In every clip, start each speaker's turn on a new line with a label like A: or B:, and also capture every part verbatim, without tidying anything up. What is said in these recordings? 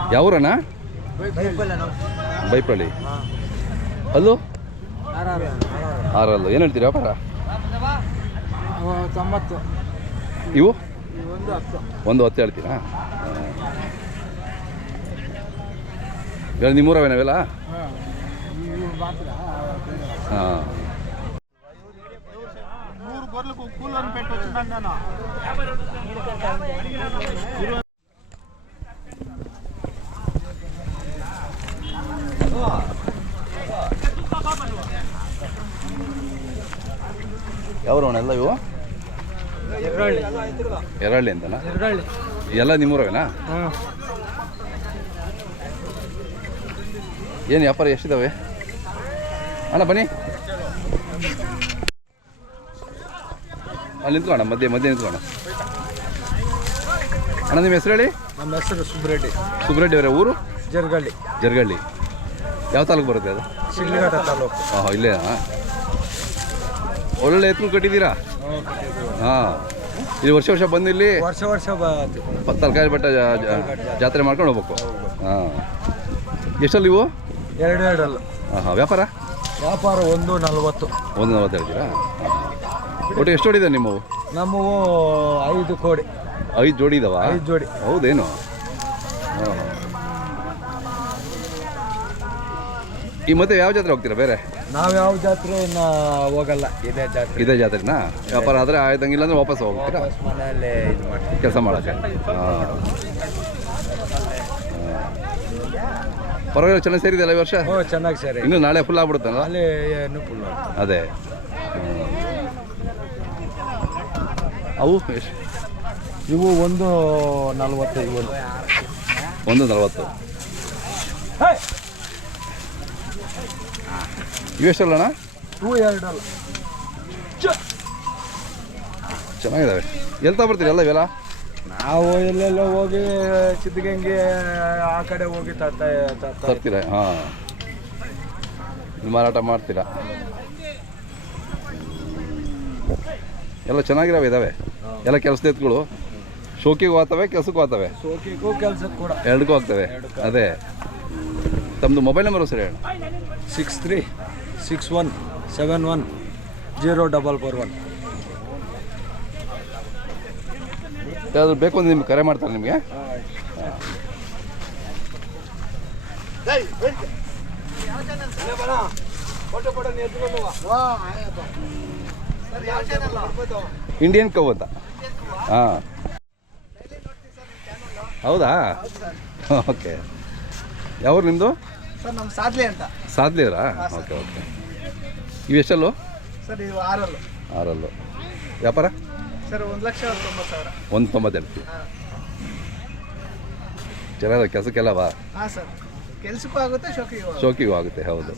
A: ಯಾವೂರಣ್ಣ? ಬೈಪಳ್ಳಿ. ಅಲ್ಲೂ ಆರಲ್ಲು ಏನು ಹೇಳ್ತೀರಿ ವ್ಯಾಪಾರ?
B: ತೊಂಬತ್ತು.
A: ಇವು
B: ಒಂದು ಹತ್ತು.
A: ಒಂದು ಹತ್ತು ಹೇಳ್ತೀರಾ? ನಿಮ್ಮೂರವೇನ ಇವೆಲ್ಲ? ಹಾಂ. ಯಾವ್ರವಣ ಎಲ್ಲ ಇವು? ಎರಳ್ಳಿ ಅಂತನಾ? ಎಲ್ಲ ನಿಮ್ಮೂರವೇನಾ? ಏನು ವ್ಯಾಪಾರ ಎಷ್ಟಿದ್ದಾವೆ ಅಣ್ಣ? ಬನ್ನಿ ಅಲ್ಲಿ ನಿಂತ್ಕೋಣ, ಮಧ್ಯೆ ಮಧ್ಯೆ ನಿಂತ್ಕೋಣ. ಅಣ್ಣ ನಿಮ್ಮ ಹೆಸರು ಹೇಳಿ?
B: ನಮ್ಮ ಹೆಸರು ಸುಬ್ರೆಡ್ಡಿ.
A: ಸುಬ್ರೆಡ್ಡಿ ಅವರೇ? ಊರು?
B: ಜರ್ಗಳ್ಳಿ.
A: ಜರ್ಗಳ್ಳಿ. ಯಾವ ತಾಲೂಕು ಬರುತ್ತೆ ಅದು?
B: ಶಿಡ್ಲಘಟ್ಟ ತಾಲೂಕು.
A: ಹಾಂ, ಇಲ್ಲೇ. ಒಳ್ಳೆ ಎತ್ತು ಕಟ್ಟಿದ್ದೀರಾ? ಹಾಂ. ಇಲ್ಲಿ ವರ್ಷ ವರ್ಷ ಬಂದು ಇಲ್ಲಿ
B: ವರ್ಷ ವರ್ಷ
A: ತಲಕಾಯಿ ಬೆಟ್ಟ ಜಾತ್ರೆ ಮಾಡ್ಕೊಂಡು ಹೋಗ್ಬೇಕು. ಹಾಂ. ಎಷ್ಟಲ್ಲಿ ಇವು?
B: ಎರಡು ಎರಡಲ್ಲ.
A: ಹಾಂ ಹಾಂ. ವ್ಯಾಪಾರ?
B: ವ್ಯಾಪಾರ ಒಂದು ನಲ್ವತ್ತು.
A: ಒಂದು ನಲ್ವತ್ತು ಹೇಳ್ತೀರಾ? ಒಟ್ಟು ಎಷ್ಟು ಜೋಡಿ ಇದೆ ನಿಮ್ಮವು?
B: ನಮ್ಮವು ಐದು ಕೋಡಿ.
A: ಐದು ಜೋಡಿ ಇದಾವ?
B: ಐದು ಜೋಡಿ.
A: ಹೌದೇನು? ಹಾಂ. ಈ ಮತ್ತೆ ಯಾವ ಜಾತ್ರೆ ಹೋಗ್ತೀರಾ ಬೇರೆ?
B: ನಾವು ಯಾವ ಜಾತ್ರೆ ಇನ್ನು ಹೋಗಲ್ಲ, ಇದೇ ಜಾತ್ರೆ.
A: ಇದೇ ಜಾತ್ರೆನಾ? ವ್ಯಾಪಾರ ಆದರೆ ಆಯ್ತಂಗಿಲ್ಲ ಅಂದರೆ ವಾಪಸ್ ಹೋಗ್ತೀರಾ?
B: ಮನೆಯಲ್ಲೇ ಇದು ಮಾಡ್ತೀವಿ,
A: ಕೆಲಸ ಮಾಡೋಕ್ಕೆ. ಹಾಂ. ಪರವಾಗಿಲ್ಲ, ಚೆನ್ನಾಗಿ ಸೇರಿದೆಯಲ್ಲ ಈ ವರ್ಷ?
B: ಹ್ಞೂ, ಚೆನ್ನಾಗಿ ಸೇರಿ.
A: ಇನ್ನೂ ನಾಳೆ ಫುಲ್ ಆಗ್ಬಿಡುತ್ತಲ್ಲ?
B: ಅಲ್ಲಿ ಏನು ಫುಲ್.
A: ಅದೇ. ಅವು ಎಷ್ಟು?
B: ಇವು ಒಂದು ನಲ್ವತ್ತು. ಇವು
A: ಒಂದು ನಲ್ವತ್ತು. ಇವೆಷ್ಟಲ್ಲಣ್ಣ?
B: ಇವು ಎರಡಲ್ಲ.
A: ಚೆನ್ನಾಗಿದ್ದಾವೆ. ಎಲ್ಲಿ ತಗೊಬರ್ತೀರಿ ಎಲ್ಲ ಇವೆಲ್ಲ?
B: ನಾವು ಎಲ್ಲೆಲ್ಲ ಹೋಗಿ ಸಿದ್ಧಗಂಗೆ ಆ ಕಡೆ ಹೋಗಿ
A: ತರ್ತೀರಾ? ಹಾಂ. ಇಲ್ಲಿ ಮಾರಾಟ ಮಾಡ್ತೀರಾ? ಎಲ್ಲ ಚೆನ್ನಾಗಿರೋವೆ ಇದ್ದಾವೆ. ಎಲ್ಲ ಕೆಲಸದ ಎತ್ತುಗಳು. ಶೋಕಿಗೂ ಆಗ್ತವೆ, ಕೆಲಸಕ್ಕೂ ಆಗ್ತವೆ.
B: ಶೋಕಿಗೂ ಕೆಲಸಕ್ಕೂ ಕೂಡ
A: ಎರಡಕ್ಕೂ ಆಗ್ತವೆ. ಅದೇ. ತಮ್ಮದು ಮೊಬೈಲ್ ನಂಬರು ಸರಿ ಹೇಳಿ?
B: Six three six one seven one zero double four one.
A: ಯಾವ್ದು ಬೇಕು ಅಂದ್ರೆ ನಿಮ್ಗೆ ಕರೆ ಮಾಡ್ತಾರೆ ನಿಮಗೆ? ಇಂಡಿಯನ್ ಕವ್ ಅಂತ. ಹಾಂ, ಹೌದಾ? ಓಕೆ. ಯಾವ್ರು ನಿಮ್ಮದು?
B: ಸರ್ ನಮ್ಮ ಸಾದ್ಲಿ ಅಂತ.
A: ಸಾದ್ಲಿ ಅವರಾ? Okay okay. ಇವೆಷ್ಟಲ್ಲೂ?
B: ಸರ್ ಇದು ಆರಲ್ಲು.
A: ಆರಲ್ಲು. ವ್ಯಾಪಾರ?
B: ಸರ್ ಒಂದು ಲಕ್ಷ ತೊಂಬತ್ತು ಸಾವಿರ.
A: ಒಂದು ತೊಂಬತ್ತು ಹೇಳ್ತೀವಿ. ಚೆನ್ನಾಗಿದೆ ಕೆಲಸಕ್ಕೆಲ್ಲ ಬಾ?
B: ಹಾಂ ಸರ್, ಕೆಲಸಕ್ಕೂ ಆಗುತ್ತೆ, ಶೋಕಿಗೂ
A: ಶೋಕಿಗೂ ಆಗುತ್ತೆ. ಹೌದು.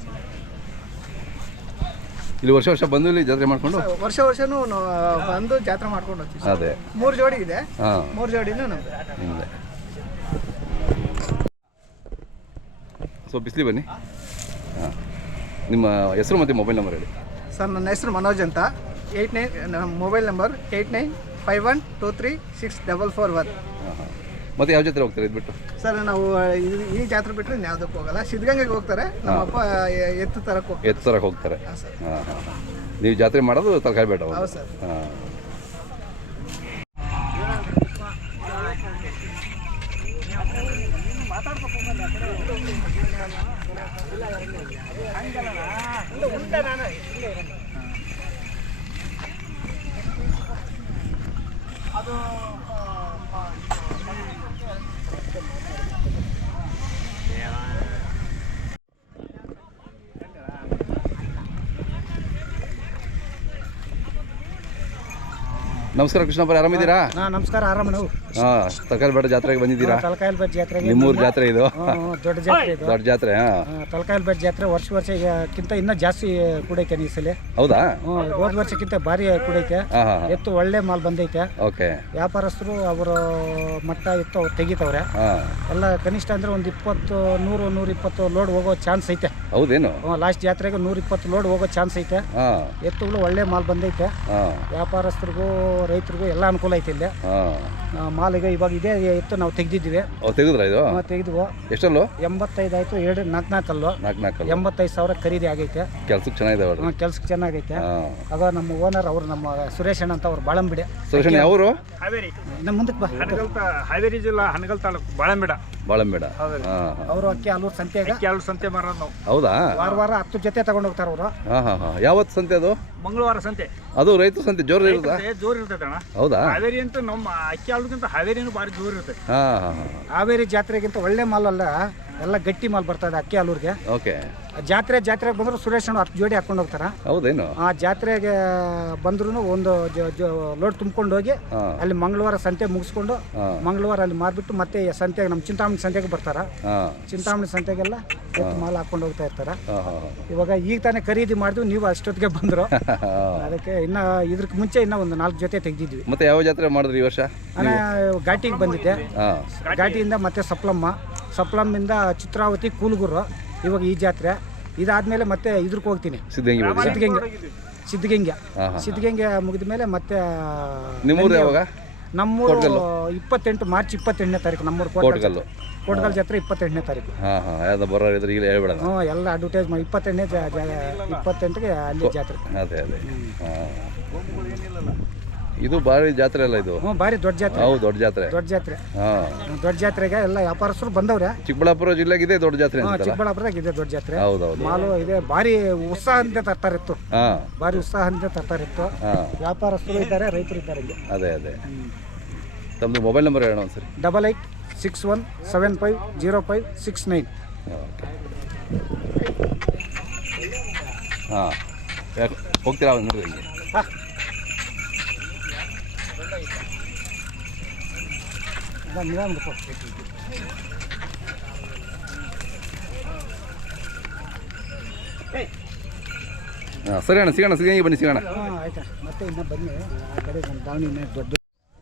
A: ಇಲ್ಲಿ ವರ್ಷ ವರ್ಷ ಬಂದು ಇಲ್ಲಿ ಜಾತ್ರೆ ಮಾಡ್ಕೊಂಡು
B: ವರ್ಷ ವರ್ಷನೂ ಬಂದು ಜಾತ್ರೆ ಮಾಡ್ಕೊಂಡು ಹೋಗ್ತೀವಿ.
A: ಅದೇ.
B: ಮೂರು ಜೋಡಿ ಇದೆ.
A: ಹಾಂ,
B: ಮೂರು ಜೋಡಿನೂ ನಮ್ಮದು.
A: ನಿಮ್ಮದೇ. ಸೊ ಬಿಸ್ಲಿ ಬನ್ನಿ. ಹಾಂ, ನಿಮ್ಮ ಹೆಸರು ಮತ್ತು ಮೊಬೈಲ್ ನಂಬರ್ ಹೇಳಿ?
B: ಸರ್ ನನ್ನ ಹೆಸರು ಮನೋಜ್ ಅಂತ. ಏಯ್ಟ್ ನೈನ್ ನಮ್ಮ mobile number eight nine five one two three six double four one.
A: ಹಾಂ ಹಾಂ. ಮತ್ತು ಯಾವ ಜಾತ್ರೆ ಹೋಗ್ತಾರೆ ಇದ್ಬಿಟ್ಟು?
B: ಸರ್ ನಾವು ಈ ಜಾತ್ರೆ ಬಿಟ್ಟರೆ ಯಾವುದಕ್ಕೂ ಹೋಗಲ್ಲ. ಸಿದ್ಧಗಂಗೆಗೆ ಹೋಗ್ತಾರೆ ನಮ್ಮ ಅಪ್ಪ, ಎತ್ತು ತರಕ್ಕೆ ಹೋಗ್ತಾರೆ.
A: ಎತ್ತು ತರಕ್ಕೆ ಹೋಗ್ತಾರೆ.
B: ಹಾಂ ಸರ್.
A: ಹಾಂ ಹಾಂ. ನೀವು ಜಾತ್ರೆ ಮಾಡೋದು ತರಕಾರಿ ಬೇಡ?
B: ಹೌದು ಸರ್.
A: ಹಾಂ.
B: ಅದು
A: ನಮಸ್ಕಾರ ಕೃಷ್ಣಪ್ಪ, ಆರಾಮಿದ್ದೀರಾ?
B: ಹಾಂ ನಮಸ್ಕಾರ, ಆರಾಮ. ನಾವು
A: ಹಾಂ, ತಲಕಾಯಲ ಬೆಟ್ಟ ಜಾತ್ರೆಗೆ ಬಂದಿದ್ದೀರಾ?
B: ತಲಕಾಯಲ ಬೆಟ್ಟ ಜಾತ್ರೆಗೆ.
A: ನಿಮ್ಮೂರು ಜಾತ್ರೆ ಇದು?
B: ದೊಡ್ಡ ಜಾತ್ರೆ ಇದು.
A: ದೊಡ್ಡ ಜಾತ್ರೆ. ಹಾಂ,
B: ತಲಕಾಯಲ ಬೆಟ್ಟ ಜಾತ್ರೆ ವರ್ಷ ವರ್ಷಕ್ಕಿಂತ ಇನ್ನೂ ಜಾಸ್ತಿ ಕುಡೈತೆ ಈ ಸಲ.
A: ಹೌದಾ?
B: ಹ್ಞೂ, ಹೋದ ವರ್ಷಕ್ಕಿಂತ ಭಾರಿ ಕುಡೈತೆ.
A: ಹಾಂ ಹಾಂ.
B: ಎತ್ತು ಒಳ್ಳೆ ಮಾಲ್ ಬಂದೈತೆ.
A: ಓಕೆ.
B: ವ್ಯಾಪಾರಸ್ಥರು ಅವರ ಮಟ್ಟ ಎತ್ತು ಅವ್ರು ತೆಗಿತವ್ರೆ.
A: ಹಾಂ,
B: ಎಲ್ಲ ಕನಿಷ್ಠ ಅಂದ್ರೆ ಒಂದು ಇಪ್ಪತ್ತು ನೂರು ನೂರ ಇಪ್ಪತ್ತು ಲೋಡ್ ಹೋಗೋ ಚಾನ್ಸ್ ಐತೆ.
A: ಹೌದೇನು?
B: ಹ್ಞೂ, ಲಾಸ್ಟ್ ಜಾತ್ರೆಗೆ ನೂರ ಇಪ್ಪತ್ತು ಲೋಡ್ ಹೋಗೋ ಚಾನ್ಸ್ ಐತೆ.
A: ಹಾಂ,
B: ಎತ್ತುಗಳು ಒಳ್ಳೆ ಮಾಲ್ ಬಂದೈತೆ.
A: ಹಾಂ,
B: ವ್ಯಾಪಾರಸ್ಥರಿಗೂ ರೈತರಿಗೂ ಎಲ್ಲ ಅನುಕೂಲ ಐತೆ ಇಲ್ಲಿ.
A: ಹಾಂ.
B: ಆ, ಮಾಲಿಗೆ ಇವಾಗ ಇದೇ ಇತ್ತು ನಾವು ತೆಗೆದಿದ್ವಿ.
A: ಅವು ತೆಗೆದ್ರಾ ಇದು
B: ತೆಗೆದ್ವು.
A: ಎಷ್ಟಲ್ಲೂ
B: ಎಂಬತ್ತೈದು ಆಯಿತು. ಎರಡು ನಾಲ್ಕು ನಾಲ್ಕಲ್ಲು
A: ನಾಲ್ಕು ನಾಲ್ಕು
B: ಎಂಬತ್ತೈದು ಸಾವಿರ ಖರೀದಿ ಆಗೈತೆ.
A: ಕೆಲ್ಸಕ್ಕೆ ಚೆನ್ನಾಗಿದಾವೆ.
B: ಕೆಲ್ಸಕ್ಕೆ ಚೆನ್ನಾಗೈತೆ.
A: ಹಾಂ
B: ಆಗ ನಮ್ಮ ಓನರ್ ಅವರು ನಮ್ಮ ಸುರೇಶ್ ಅಣ್ಣ ಅಂತ ಅವ್ರು ಬಾಳಂಬಿಡೆ.
A: ಸುರೇಶ್ ಅಣ್ಣ ಅವರು
C: ಹಾವೇರಿ
B: ನಮ್ಮ ಮುಂದಕ್ಕೆ ಬಾ.
C: ಹನಗಲ್ ತಾ- ಹಾವೇರಿ ಜಿಲ್ಲಾ ಹನಗಲ್ ತಾಲೂಕು ಬಾಳಂಬೇಡ
A: ಬಾಳಂಬೇಡ.
C: ಹೌದು.
A: ಹಾಂ ಹಾಂ
B: ಅವರು ಅಕ್ಕಿ ಅಲ್ಲೂರು ಸಂತೆಗ
C: ಎರಡು ಸಂತೆ ಮಾರೋದು ನಾವು.
A: ಹೌದಾ?
B: ವಾರ ವಾರ ಹತ್ತು ಜೊತೆ ತಗೊಂಡು ಹೋಗ್ತಾರೆ ಅವರು.
A: ಹಾಂ ಹಾಂ ಹಾಂ ಯಾವತ್ತು ಸಂತೆ ಅದು?
C: ಮಂಗಳವಾರ ಸಂತೆ
A: ಅದು ರೈತ ಸಂತೆ ಜೋರು ಇರುತ್ತಾ?
C: ಸಂತೆ ಜೋರ್ ಇರ್ತೈತೆ ಅಣ್ಣ.
A: ಹೌದಾ?
C: ಹಾವೇರಿ ಅಂತ ನಮ್ಮ ಅಕ್ಕಿ ಹಾಲುಗಿಂತ ಹಾವೇರಿನೂ ಭಾರಿ ಜೋರ್ ಇರ್ತೈತೆ.
A: ಹಾಂ ಹಾಂ ಹಾಂ
B: ಹಾವೇರಿ ಜಾತ್ರೆಗಿಂತ ಒಳ್ಳೆ ಮಾಲ್ ಅಲ್ಲ, ಎಲ್ಲ ಗಟ್ಟಿ ಮಾಲ್ ಬರ್ತದೆ ಅಕ್ಕಿ ಹಾಲೂರಿಗೆ.
A: ಓಕೆ.
B: ಜಾತ್ರೆ ಜಾತ್ರೆಗೆ ಬಂದ್ರು ಸುರೇಶ್ ಅಣ್ಣ ಹತ್ತು ಜೋಡಿ ಹಾಕೊಂಡು ಹೋಗ್ತಾರೆ.
A: ಹೌದೇನು?
B: ಆ ಜಾತ್ರೆಗೆ ಬಂದ್ರು ಒಂದು ಲೋಡ್ ತುಂಬ್ಕೊಂಡು ಹೋಗಿ
A: ಹಾಂ
B: ಅಲ್ಲಿ ಮಂಗಳವಾರ ಸಂತೆ ಮುಗಿಸ್ಕೊಂಡು
A: ಹಾಂ
B: ಮಂಗಳವಾರ ಅಲ್ಲಿ ಮಾರ್ಬಿಟ್ಟು ಮತ್ತೆ ಸಂತೆಗೆ ನಮ್ಮ ಚಿಂತಾಮಣಿ ಸಂತೆಗೆ ಬರ್ತಾರ.
A: ಹಾಂ
B: ಚಿಂತಾಮಣಿ ಸಂತೆಗೆಲ್ಲ ಎತ್ತು ಮಾಲ್ ಹಾಕೊಂಡು ಹೋಗ್ತಾ ಇರ್ತಾರ.
A: ಹಾಂ ಹಾಂ
B: ಇವಾಗ ಈಗ ತಾನೇ ಖರೀದಿ ಮಾಡಿದ್ವಿ, ನೀವು ಅಷ್ಟೊತ್ತಿಗೆ ಬಂದ್ರು.
A: ಹಾಂ
B: ಅದಕ್ಕೆ ಇನ್ನ ಇದ್ರಕ್ಕೆ ಮುಂಚೆ ಇನ್ನ ಒಂದು ನಾಲ್ಕು ಜೊತೆ ತೆಗೆದಿದ್ವಿ.
A: ಮತ್ತೆ ಯಾವ ಜಾತ್ರೆ ಮಾಡಿದ್ರಿ ಈ ವರ್ಷ?
B: ನಾನು ಘಾಟಿಗೆ ಬಂದಿದ್ದೆ.
A: ಹಾಂ
B: ಘಾಟಿಯಿಂದ ಮತ್ತೆ ಸಪ್ಲಮ್ಮ, ಸಪ್ಲಮ್ಮಿಂದ ಚಿತ್ರಾವತಿ, ಕೂಲೂರು. ಇವಾಗ ಈ ಜಾತ್ರೆ ಇದಾದ್ಮೇಲೆ ಮತ್ತೆ ಇದ್ರಕ್ಕೆ ಹೋಗ್ತೀನಿ,
A: ಸಿದ್ಧಗಂಗೆ ಹೋಗಿ.
B: ಸಿದ್ಧಗಂಗೆ. ಸಿದ್ಧಗಂಗೆ
A: ಹಾಂ ಹಾಂ
B: ಸಿದ್ಧಗಂಗೆ ಮುಗಿದ ಮೇಲೆ ಮತ್ತೆ
A: ನಿಮ್ಮೂರು ಯಾವಾಗ?
B: ನಮ್ಮೂರು ಇಪ್ಪತ್ತೆಂಟು ಮಾರ್ಚ್ ಇಪ್ಪತ್ತೆಂಟನೇ ತಾರೀಕು ನಮ್ಮೂರು
A: ಕೋಟ್ಗಲ್ಲು.
B: ಕೋಟ್ಗಲ್ ಜಾತ್ರೆ ಇಪ್ಪತ್ತೆಂಟನೇ ತಾರೀಕು.
A: ಹಾಂ ಹಾಂ ಯಾವ್ದು ಬರೋರು ಇದ್ರೆ ಈಗಲೇ ಹೇಳ್ಬೇಡ.
B: ಹ್ಞೂ ಎಲ್ಲ ಅಡ್ವರ್ಟೈಸ್ ಮಾಡಿ ಇಪ್ಪತ್ತೆಂಟನೇ ಜಾ ಇಪ್ಪತ್ತೆಂಟಕ್ಕೆ ಅಲ್ಲಿ ಜಾತ್ರೆ.
A: ಅದೇ ಅದೇ ಹಾಂ ಇದು ಭಾರಿ ಜಾತ್ರೆ ಅಲ್ಲ ಇದು?
B: ಹ್ಞೂ ಭಾರಿ ದೊಡ್ಡ ಜಾತ್ರೆ.
A: ಹೌದು ದೊಡ್ಡ ಜಾತ್ರೆ.
B: ದೊಡ್ಡ ಜಾತ್ರೆ.
A: ಹಾಂ
B: ದೊಡ್ಡ ಜಾತ್ರೆಗೆ ಎಲ್ಲ ವ್ಯಾಪಾರಸ್ಥರು ಬಂದವ್ರೆ.
A: ಚಿಕ್ಕಬಳ್ಳಾಪುರ ಜಿಲ್ಲೆಗೆ ಇದೆ ದೊಡ್ಡ ಜಾತ್ರೆ ಅಂತಲ್ಲ?
B: ಚಿಕ್ಕಬಳ್ಳಾಪುರದಾಗ ಇದೆ ದೊಡ್ಡ ಜಾತ್ರೆ.
A: ಹೌದು ಹೌದು.
B: ಮಾಲು ಇದೆ, ಭಾರಿ ಉತ್ಸಾಹದಿಂದ ತರ್ತಾರಿತ್ತು.
A: ಹಾಂ
B: ಭಾರಿ ಉತ್ಸಾಹದಿಂದ ತರ್ತಾರಿತ್ತು.
A: ಹಾಂ
B: ವ್ಯಾಪಾರಸ್ಥರು ಇದ್ದಾರೆ, ರೈತರು ಇದ್ದಾರೆ ಇಲ್ಲಿ.
A: ಅದೇ ಅದೇ ತಮ್ಮದು ಮೊಬೈಲ್ ನಂಬರ್ ಹೇಳೋಣ ಒಂದ್ಸರಿ.
B: Double eight six one seven five zero five six nine.
A: Okay. ಹಾಂ ಹೋಗ್ತೀರಾ ಒಂದು ನೋಡ್ರಿ ಹಿಂಗೆ.
B: ಹಾಂ
A: ಹಾಂ ಸರಿ ಅಣ್ಣ ಸಿಗೋಣ, ಸಿಗಂಗೆ ಬನ್ನಿ ಸಿಗೋಣ.
B: ಹಾಂ ಆಯ್ತಾ. ಮತ್ತೆ ಇನ್ನೂ ಬನ್ನಿ ಆ ಕಡೆ ನಮ್ಮ ದಾವಣಿ ಇನ್ನೂ ದೊಡ್ಡ.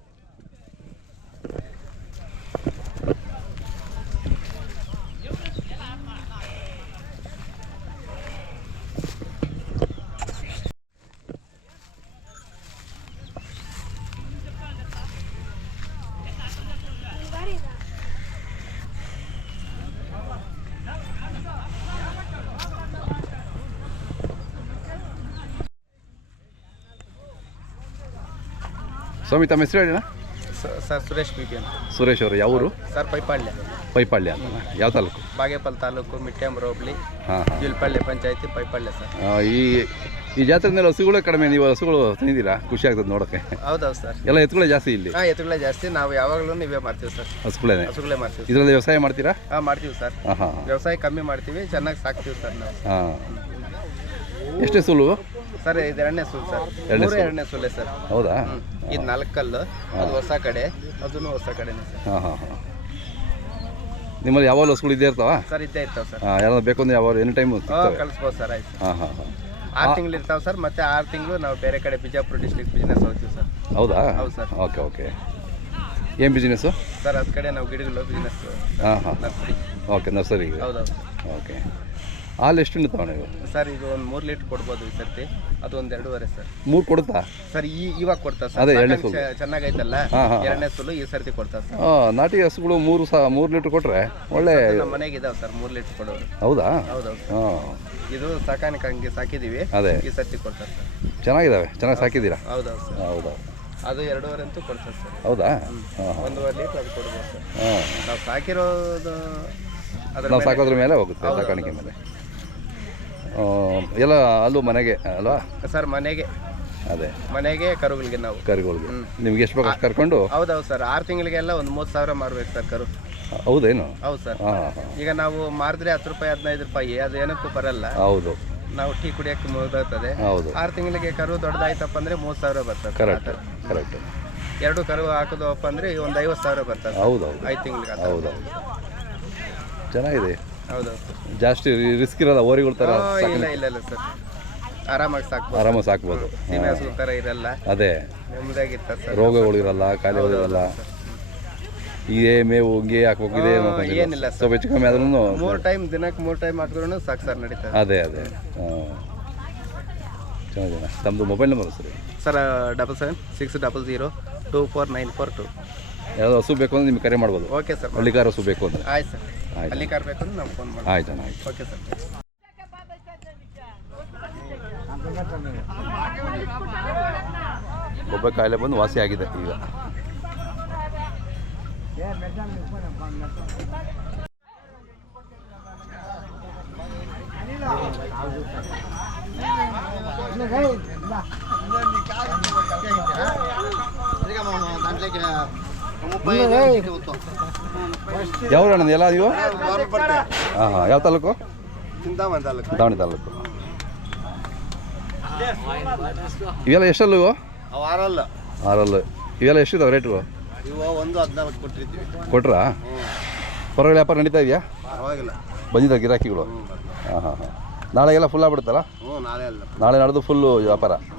A: ಸ್ವಾಮಿ ತಮ್ಮ ಹೆಸರು ಹೇಳಿಣ?
D: ಸರ್ ಸುರೇಶ್ ಬಿ ಬಿ ಅಂತ.
A: ಸುರೇಶ್ ಅವರು ಯಾವ ಊರು?
D: ಸರ್ ಪೈಪಾಳ್ಯ,
A: ಪೈಪಾಳ್ಯ ಅಂತ ಯಾವ ತಾಲೂಕು?
D: ಬಾಗೇಪಲ್ ತಾಲೂಕು, ಮಿಟ್ಟೆಂಬರ ಹೋಬಳಿ,
A: ಹಾಂ ಹಾಂ
D: ಜುಲ್ಪಳ್ಳಿ ಪಂಚಾಯತಿ, ಪೈಪಾಳ್ಯ ಸರ್.
A: ಈ ಈ ಜಾತ್ರೆಯಲ್ಲಿ ಹಸುಗಳೇ ಕಡಿಮೆ, ನೀವು ಹಸುಗಳು ತಂದಿದ್ದೀರಾ? ಖುಷಿ ಆಗ್ತದೆ ನೋಡೋಕ್ಕೆ.
D: ಹೌದೌದು ಸರ್.
A: ಎಲ್ಲ ಎತ್ತುಗಳೇ ಜಾಸ್ತಿ ಇಲ್ಲಿ?
D: ಹಾಂ ಎತ್ತುಗಳೇ ಜಾಸ್ತಿ. ನಾವು ಯಾವಾಗಲೂ ನೀವೇ ಮಾಡ್ತೀವಿ ಸರ್.
A: ಹಸುಗಳೇನೆ?
D: ಹಸುಗಳೇ ಮಾಡ್ತೀವಿ.
A: ಇದರಲ್ಲಿ ವ್ಯವಸಾಯ ಮಾಡ್ತೀರಾ?
D: ಹಾಂ ಮಾಡ್ತೀವಿ ಸರ್.
A: ಹಾಂ ಹಾಂ
D: ವ್ಯವಸಾಯ ಕಮ್ಮಿ ಮಾಡ್ತೀವಿ, ಚೆನ್ನಾಗಿ ಸಾಕ್ತೀವಿ ಸರ್ ನಾವು.
A: ಹಾಂ ಎಷ್ಟೇ ಸುಲು
D: ಸರ್ ಇದು ಎರಡನೇ ಸೂಲ್ ಸರ್.
A: ಎರಡನೇ
D: ಮೂರೇ
A: ಸೂಲು.
D: ಎರಡನೇ ಸೂಲೆ ಸರ್.
A: ಹೌದಾ?
D: ಇದು ನಾಲ್ಕಲ್ಲು, ಅದು ಹೊಸ ಕಡೆ, ಅದೂ ಹೊಸ ಕಡೆನೇ ಸರ್.
A: ಹಾಂ ಹಾಂ ಹಾಂ ನಿಮ್ಮಲ್ಲಿ ಯಾವಾಗಲೂ ಹಸುಗಳು ಇದ್ದೇ ಇರ್ತಾವ?
D: ಸರ್ ಇದ್ದೇ ಇರ್ತಾವೆ ಸರ್.
A: ಹಾಂ ಯಾರಾದ್ರು ಬೇಕು ಅಂದರೆ ಯಾವಾಗ ಎನಿ ಟೈಮ್
D: ಹಾಂ ಕಳಿಸ್ಬೋದು ಸರ್. ಆಯ್ತು.
A: ಹಾಂ ಹಾಂ ಹಾಂ
D: ಆರು ತಿಂಗಳು ಇರ್ತಾವೆ ಸರ್. ಮತ್ತೆ ಆರು ತಿಂಗಳು ನಾವು ಬೇರೆ ಕಡೆ ಬಿಜಾಪುರ ಡಿಸ್ಟ್ರಿಕ್ಟ್ ಬಿಸ್ನೆಸ್ ಹೋಗ್ತೀವಿ ಸರ್.
A: ಹೌದಾ?
D: ಹೌದು ಸರ್.
A: ಓಕೆ ಓಕೆ ಏನು ಬಿಸ್ನೆಸ್ಸು?
D: ಸರ್ ಅದ್ ಕಡೆ ನಾವು ಗಿಡಗಳು ಬಿಸ್ನೆಸ್
A: ಹಾಂ ಹಾಂ
D: ನರ್ಸರಿ.
A: ಓಕೆ ನರ್ಸರಿಗೆ.
D: ಹೌದೌದು
A: ಓಕೆ ಹಾಲು ಎಷ್ಟು ನಿಂತಾವ ನೀವು?
D: ಸರ್ ಇದು ಒಂದು ಮೂರು ಲೀಟ್ರ್ ಕೊಡ್ಬೋದು ಈ ಸರ್ತಿ. ಅದು ಒಂದು ಎರಡೂವರೆ ಸರ್.
A: ಮೂರು ಕೊಡುತ್ತಾ?
D: ಸರ್ ಈ ಇವಾಗ ಕೊಡ್ತಾ ಸರ್.
A: ಅದೇ ಎರಡನೇ
D: ಸಾಕಾಣಿಕೆ
A: ಸುಲು.
D: ಚೆನ್ನಾಗೈತಲ್ಲ,
A: ಹಾಂ, ಹಾಂ,
D: ಎರಡನೇ ಸುಲು ಈ ಸರ್ತಿ ಕೊಡ್ತಾ ಸರ್.
A: ಹಾಂ ನಾಟಿ ಹಸುಗಳು ಮೂರು ಸಹ ಮೂರು ಲೀಟ್ರ್ ಕೊಟ್ಟರೆ ಒಳ್ಳೆ.
D: ನಮ್ಮ ಮನೆಗೆ ಇದಾವೆ ಸರ್ ಮೂರು ಲೀಟ್ರ್ ಕೊಡೋರು.
A: ಹೌದಾ?
D: ಹೌದೌದು.
A: ಹಾಂ
D: ಇದು ಸಾಕಾಣಿಕೆ ಹಂಗೆ ಸಾಕಿದ್ದೀವಿ.
A: ಅದೇ
D: ಈ ಸರ್ತಿ ಕೊಡ್ತಾರೆ ಸರ್.
A: ಚೆನ್ನಾಗಿದ್ದಾವೆ, ಚೆನ್ನಾಗಿ ಸಾಕಿದ್ದೀರಾ?
D: ಹೌದೌದು ಸರ್.
A: ಹೌದಾ?
D: ಅದು ಎರಡೂವರೆ ಅಂತೂ ಕೊಡ್ತಾರೆ ಸರ್.
A: ಹೌದಾ? ಹಾಂ ಹಾಂ
D: ಒಂದೂವರೆ ಲೀಟ್ರ್ ಅದು ಕೊಡ್ಬೋದು ಸರ್.
A: ಹಾಂ
D: ನಾವು ಸಾಕಿರೋದು ಅದ್ರ
A: ನಾವು
D: ಮೇಲೆ-
A: ಸಾಕೋದ್ರ ಮೇಲೆ ಹೋಗುತ್ತೆ,
D: ಹೌದು,
A: ಸಾಕಾಣಿಕೆ
D: ಹೌದು.
A: ಮೇಲೆ. ಆ, ಎಲ್ಲ ಅಲ್ಲೂ ಮನೆಗೆ ಅಲ್ವಾ?
D: ಸರ್ ಮನೆಗೆ
A: ಅದೇ
D: ಮನೆಗೆ ಕರುಗಳಿಗೆ ನಾವು.
A: ಕರುಗಳಿಗೆ
D: ಹ್ಮ್.
A: ನಿಮ್ಗೆ ಎಷ್ಟು ಬೇಕು ಅಷ್ಟು ಕರ್ಕೊಂಡು?
D: ಹೌದೌದು ಸರ್. ಆರು ತಿಂಗಳಿಗೆಲ್ಲ ಒಂದು ಮೂವತ್ತು ಸಾವಿರ ಮಾರ್ಬೇಕು ಸರ್ ಕರು.
A: ಹೌದೇನು?
D: ಹೌದು ಸರ್.
A: ಹಾಂ ಹಾಂ
D: ಈಗ ನಾವು ಮಾರಿದ್ರೆ ಹತ್ತು ರೂಪಾಯಿ ಹದಿನೈದು ರೂಪಾಯಿ ಅದು ಏನಕ್ಕೂ ಬರಲ್ಲ.
A: ಹೌದು
D: ನಾವು ಟೀ ಕುಡಿಯೋಕ್ಕೆ ಮುಗಿದೋಗ್ತದೆ.
A: ಹೌದು
D: ಆರು ತಿಂಗಳಿಗೆ ಕರು ದೊಡ್ಡದಾಯ್ತಪ್ಪ ಅಂದ್ರೆ ಮೂವತ್ತು ಸಾವಿರ ಬರ್ತದೆ.
A: Correct correct.
D: ಎರಡು ಕರು ಹಾಕೋದಪ್ಪ ಅಂದ್ರೆ ಒಂದು ಐವತ್ತು ಸಾವಿರ ಬರ್ತದೆ
A: ಹೌದು ಹೌದು
D: ಐದು ತಿಂಗಳಿಗೆ.
A: ಹೌದು ಚೆನ್ನಾಗಿದೆ.
D: ಹೌದೌದು ಸರ್.
A: ಜಾಸ್ತಿ ರಿಸ್ಕ್ ಇರಲ್ಲ, ಓರಿಗಳ ಥರ
D: ಆ, ಇಲ್ಲ
A: ಸಾಕಣೆ
D: ಇಲ್ಲ ಇಲ್ಲ ಸರ್. ಆರಾಮಾಗಿ ಸಾಕ್ಬೋದು.
A: ಆರಾಮಾಗಿ ಸಾಕ್ಬೋದು.
D: ಸೀಮೆ ಹಸು ಥರ ಇರಲ್ಲ,
A: ಅದೇ
D: ನೆಮ್ಮದಿಯಾಗಿರ್ತದೆ ಸರ್.
A: ರೋಗಗಳು ಇರಲ್ಲ, ಕಾಯಿಲೆಗಳು ಇರಲ್ಲ. ಇದೇ ಮೇವು ಹಿಂಗೆ ಹಾಕ್ಬೇಕು, ಇದೇ
D: ಆ, ಏನಿಲ್ಲ ಸರ್.
A: ಸ್ವಲ್ಪ ಹೆಚ್ಚು ಕಮ್ಮಿ ಆದ್ರೂ
D: ಮೂರು ಟೈಮ್ ದಿನಕ್ಕೆ ಮೂರು ಟೈಮ್ ಹಾಕಿದ್ರು ಸಾಕು ಸರ್, ನಡೀತದೆ.
A: ಅದೇ ಅದೇ ಹಾಂ ಚೆನ್ನಾಗಿದೆ. ತಮ್ಮದು ಮೊಬೈಲ್ ನಂಬರ್ ಸರಿ?
D: Sir double seven six double zero two four nine four two.
A: ಯಾವುದು ಹಸು ಬೇಕು ಅಂದರೆ ನಿಮ್ಗೆ ಕರೆ ಮಾಡ್ಬೋದು.
D: ಓಕೆ ಸರ್,
A: ಹಳ್ಳಿಕಾರ ಹಸು ಬೇಕು ಅಂದರೆ.
D: ಆಯ್ತು ಸರ್.
A: ಆಯ್ತು
D: ಅಲ್ಲಿ ಕಾರ್ಬೇಕು ಅಂದ್ರೆ ನಾವು ಫೋನ್ ಮಾಡಿ.
A: ಆಯ್ತು ಅಣ್ಣ ಆಯ್ತು.
D: Okay sir.
A: ಒಬ್ಬ ಕಾಯಿಲೆ ಬಂದು ವಾಸಿ ಆಗಿದೆ ಈಗ. ಯಾವ ಅಣ್ಣ ಎಲ್ಲ ನೀವು? ಹಾಂ ಹಾಂ ಯಾವ ತಾಲೂಕು?
D: ಚಿಂತಾಮಣಿ ತಾಲೂಕು.
A: ದಾವಣಿ ತಾಲೂಕು. ಇವೆಲ್ಲ ಎಷ್ಟಲ್ಲು ಇವು?
D: ಅವು ಆರಲ್ಲ.
A: ಆರಲ್ಲು. ಇವೆಲ್ಲ ಎಷ್ಟಿದಾವೆ ರೇಟು?
D: ಇವು ಒಂದು ಹದಿನಾಲ್ಕು ಕೊಟ್ಟಿರ್ತೀವಿ.
A: ಕೊಟ್ರಾ? ಪರವಾಗಿಲ್ಲ, ವ್ಯಾಪಾರ ನಡೀತಾ ಇದೆಯಾ?
D: ಪರವಾಗಿಲ್ಲ.
A: ಬಂದಿದ್ದಾರೆ ಗಿರಾಕಿಗಳು? ಹಾಂ ಹಾಂ ಹಾಂ. ನಾಳೆಗೆಲ್ಲ ಫುಲ್ ಆಗ್ಬಿಡುತ್ತಲ್ಲ?
D: ಹ್ಞೂ, ನಾಳೆ ಅಲ್ಲ.
A: ನಾಳೆ ನಾಡ್ದು ಫುಲ್ಲು ವ್ಯಾಪಾರ.